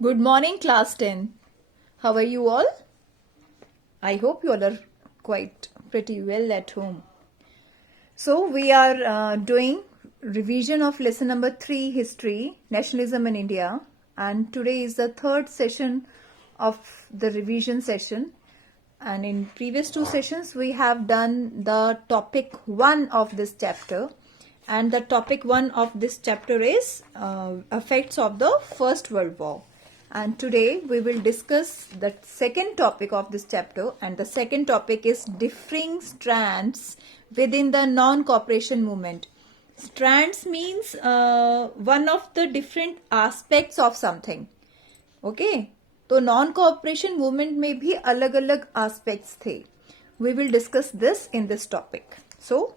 Good morning, class 10. How are you all? I hope you all are quite pretty well at home. So, we are doing revision of lesson number 3, History, Nationalism in India. And today is the third session of the revision session. And in previous two sessions, we have done the topic 1 of this chapter. And the topic 1 of this chapter is effects of the First World War. And today we will discuss the second topic of this chapter, and the second topic is differing strands within the non-cooperation movement. Strands means one of the different aspects of something. Okay, तो non cooperation movement में भी अलग अलग aspects थे. We will discuss this in this topic. So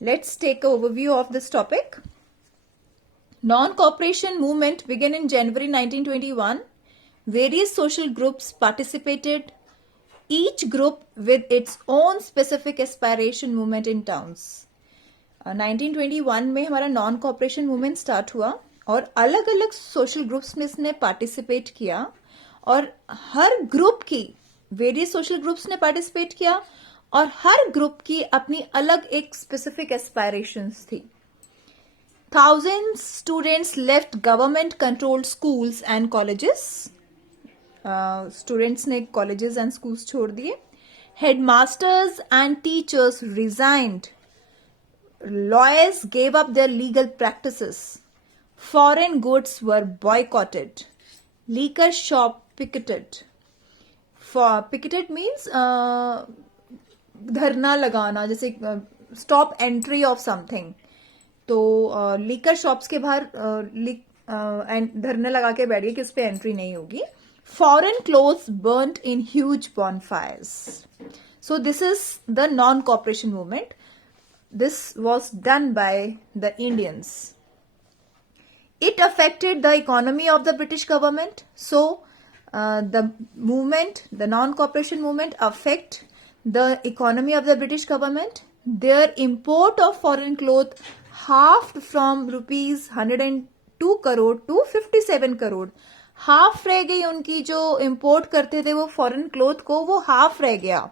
let's take an overview of this topic. Non-cooperation movement began in January 1921. Various social groups participated, each group with its own specific aspiration movement in towns. 1921 में हमारा non cooperation movement start हुआ और अलग अलग social groups में इसने participate किया और हर ग्रुप की वेरियस सोशल ग्रुप्स ने पार्टिसिपेट किया और हर ग्रुप की अपनी अलग एक स्पेसिफिक एस्पायरेशंस थी. Thousands students left government controlled schools and colleges. Students ने colleges and schools छोड़ दिए. Headmasters and teachers resigned. Lawyers gave up their legal practices. Foreign goods were boycotted. Liquor shop picketed. Picketed means धरना लगाना, जैसे stop entry of something. तो liquor shops के बाहर धरने लगा के बैठ गए कि उस पर एंट्री नहीं होगी. Foreign clothes burned in huge bonfires. So this is the non cooperation movement. This was done by the Indians. It affected the economy of the British government. So the movement, the non cooperation movement affect the economy of the British government. Their import of foreign cloth halved from rupees 102 crore to 57 crore. Half रह गई उनकी, जो import करते थे वो foreign cloth को, वो half रह गया.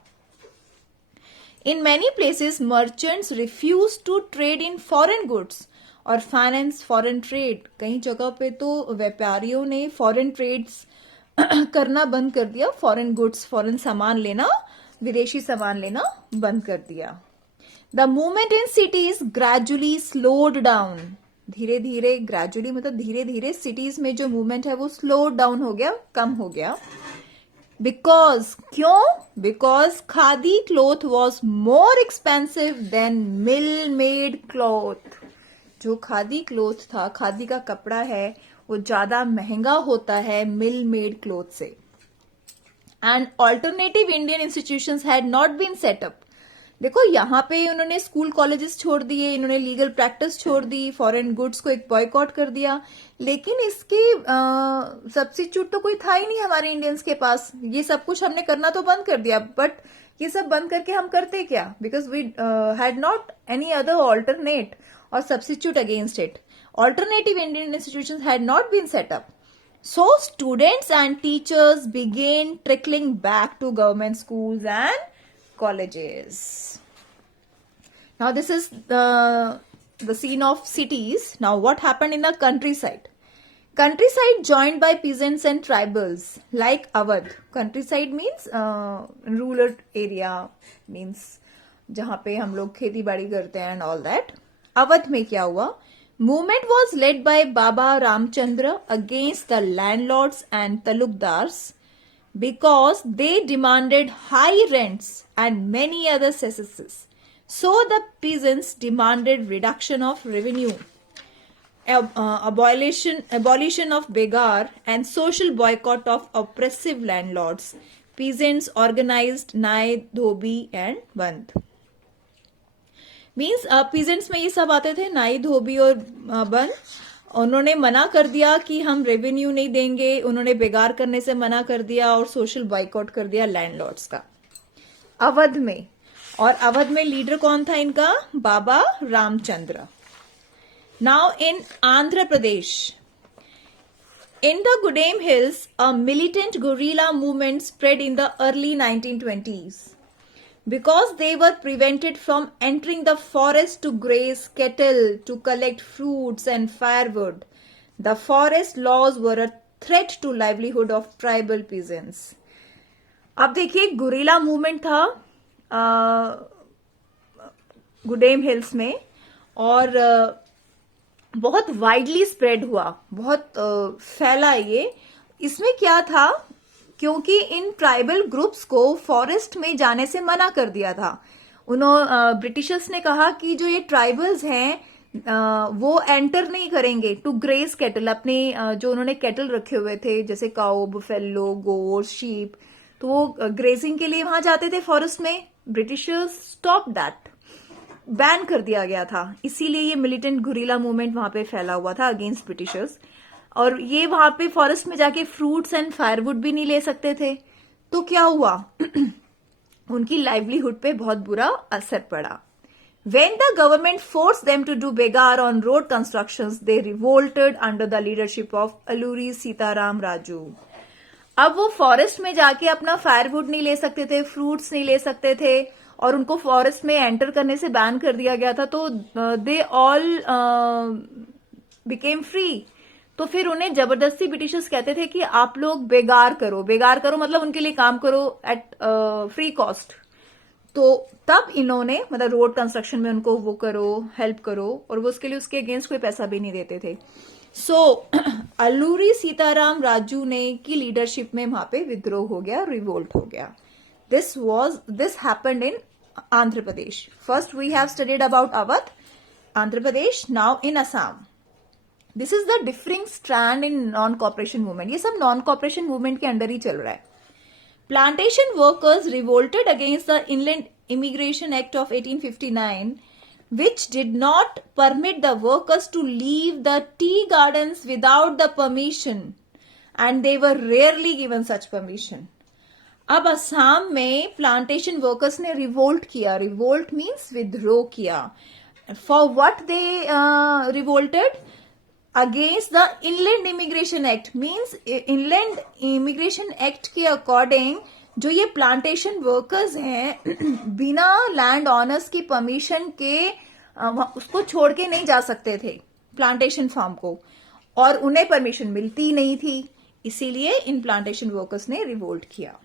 In many places merchants refuse to trade in foreign goods और फाइनेंस फॉरेन ट्रेड. कई जगह पे तो व्यापारियों ने फॉरेन ट्रेड्स करना बंद कर दिया. फॉरेन गुड्स, फॉरेन सामान लेना, विदेशी सामान लेना बंद कर दिया. The movement in cities gradually slowed down. धीरे धीरे, ग्रेजुअली मतलब धीरे धीरे सिटीज में जो मूवमेंट है वो स्लो डाउन हो गया, कम हो गया. बिकॉज, क्यों? Because khadi cloth was more expensive than mill made cloth. जो खादी क्लोथ था, खादी का कपड़ा है, वो ज्यादा महंगा होता है मिल मेड क्लोथ से. And alternative Indian institutions had not been set up. देखो यहाँ पे उन्होंने स्कूल कॉलेजेस छोड़ दिए, इन्होंने लीगल प्रैक्टिस छोड़ दी, फॉरेन गुड्स को एक बॉयकॉट कर दिया, लेकिन इसके सब्स्टिट्यूट तो कोई था ही नहीं हमारे इंडियंस के पास. ये सब कुछ हमने करना तो बंद कर दिया, बट ये सब बंद करके हम करते क्या? Because we had not any other alternate और substitute against it. Alternative Indian institutions had not been set up. So students and teachers began trickling back to government schools and colleges. Now this is the scene of cities. Now what happened in the countryside? Countryside joined by peasants and tribals like Awadh. Countryside means rural area, means जहाँ पे हम लोग खेती बाड़ी करते हैं and all that. Awadh में क्या हुआ? Movement was led by Baba Ramchandra against the landlords and talukdars because they demanded high rents and many other cesses. So the peasants demanded reduction of revenue, abolition of begar and social boycott of oppressive landlords. Peasants organized Nai, Dhobi and Band. Means peasants में ये सब आते थे, नाई, धोबी और बन. उन्होंने मना कर दिया कि हम रेवेन्यू नहीं देंगे, उन्होंने बेगार करने से मना कर दिया और सोशल बॉयकॉट कर दिया लैंडलॉर्ड्स का अवध में. और अवध में लीडर कौन था इनका? Baba Ramchandra. Now in Andhra Pradesh, In the Goodame Hills, a militant guerrilla movement spread in the early 1920s. Because they were prevented from entering the forest to graze cattle, to collect fruits and firewood, the forest laws were a threat to livelihood of tribal peasants. अब देखिए guerrilla movement था Gudem hills में, और बहुत widely spread हुआ, बहुत फैला ये. इसमें क्या था, क्योंकि इन ट्राइबल ग्रुप्स को फॉरेस्ट में जाने से मना कर दिया था. ब्रिटिशर्स ने कहा कि जो ये ट्राइबल्स हैं वो एंटर नहीं करेंगे टू ग्रेज कैटल. अपने जो उन्होंने कैटल रखे हुए थे जैसे काउ, बुफेलो, गोट्स, शीप, तो वो ग्रेजिंग के लिए वहां जाते थे फॉरेस्ट में. ब्रिटिशर्स स्टॉप दैट, बैन कर दिया गया था. इसीलिए ये मिलिटेंट गुरिल्ला मूवमेंट वहां पे फैला हुआ था अगेंस्ट ब्रिटिशर्स. और ये वहां पे फॉरेस्ट में जाके फ्रूट्स एंड फायरवुड भी नहीं ले सकते थे. तो क्या हुआ उनकी लाइवलीहुड पे बहुत बुरा असर पड़ा. When the government forced them to do begar on road constructions, they revolted under the leadership of Alluri Sitaram Raju. अब वो फॉरेस्ट में जाके अपना फायरवुड नहीं ले सकते थे, फ्रूट्स नहीं ले सकते थे, और उनको फॉरेस्ट में एंटर करने से बैन कर दिया गया था. तो दे ऑल बिकेम फ्री. तो फिर उन्हें जबरदस्ती ब्रिटिशर्स कहते थे कि आप लोग बेगार करो. बेगार करो मतलब उनके लिए काम करो एट फ्री कॉस्ट. तो तब इन्होंने मतलब रोड कंस्ट्रक्शन में उनको वो करो, हेल्प करो, और वो उसके लिए उसके अगेंस्ट कोई पैसा भी नहीं देते थे. सो अल्लूरी सीताराम राजू ने की लीडरशिप में वहां पे विद्रोह हो गया, रिवोल्ट हो गया. This happened in Andhra Pradesh. First we have studied about Awadh, Andhra Pradesh. Now in Assam. This is the differing strand in non-cooperation movement. ये सब non-cooperation movement के अंडर ही चल रहा है. Plantation workers revolted against the Inland Immigration Act of 1859, which did not permit the workers to leave the tea gardens without the permission, and they were rarely given such permission. अब असम में plantation workers ने revolt किया. Revolt means विद्रोह किया. For what they revolted? Against the inland immigration act. Means inland immigration act के according जो ये plantation workers हैं बिना लैंड ऑनर्स की परमिशन के उसको छोड़ के नहीं जा सकते थे प्लांटेशन फार्म को, और उन्हें परमिशन मिलती नहीं थी. इसीलिए इन प्लांटेशन वर्कर्स ने रिवोल्ट किया.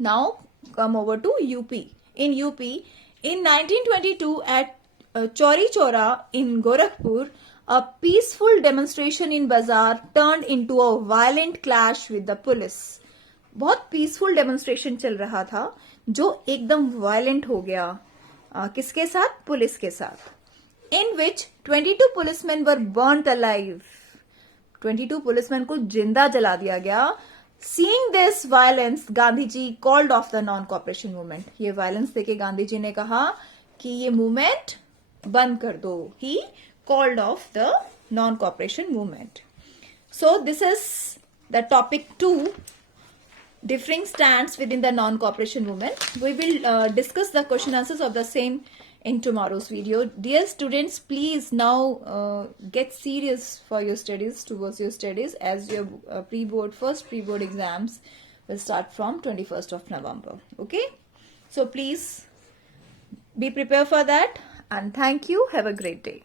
Now come over to UP. In UP, in 1922 at Chauri Chaura in Gorakhpur, a peaceful demonstration in bazaar turned into a violent clash with the police. बहुत पीसफुल डेमोन्स्ट्रेशन चल रहा था जो एकदम violent हो गया. किसके साथ? पुलिस के साथ. In which 22 policemen were burnt alive. 22 policeman को जिंदा जला दिया गया. Seeing this violence, Gandhi ji called off the non-cooperation movement. ये वायलेंस देखे गांधी जी ने कहा कि ये मूवमेंट बंद कर दो. He called off the non-cooperation movement. So this is the topic 2, differing stands within the non-cooperation movement. We will discuss the question answers of the same in tomorrow's video. Dear students, please now get serious for your studies, towards your studies, as your first pre-board exams will start from 21st of November. Okay, so please be prepared for that, and thank you. Have a great day.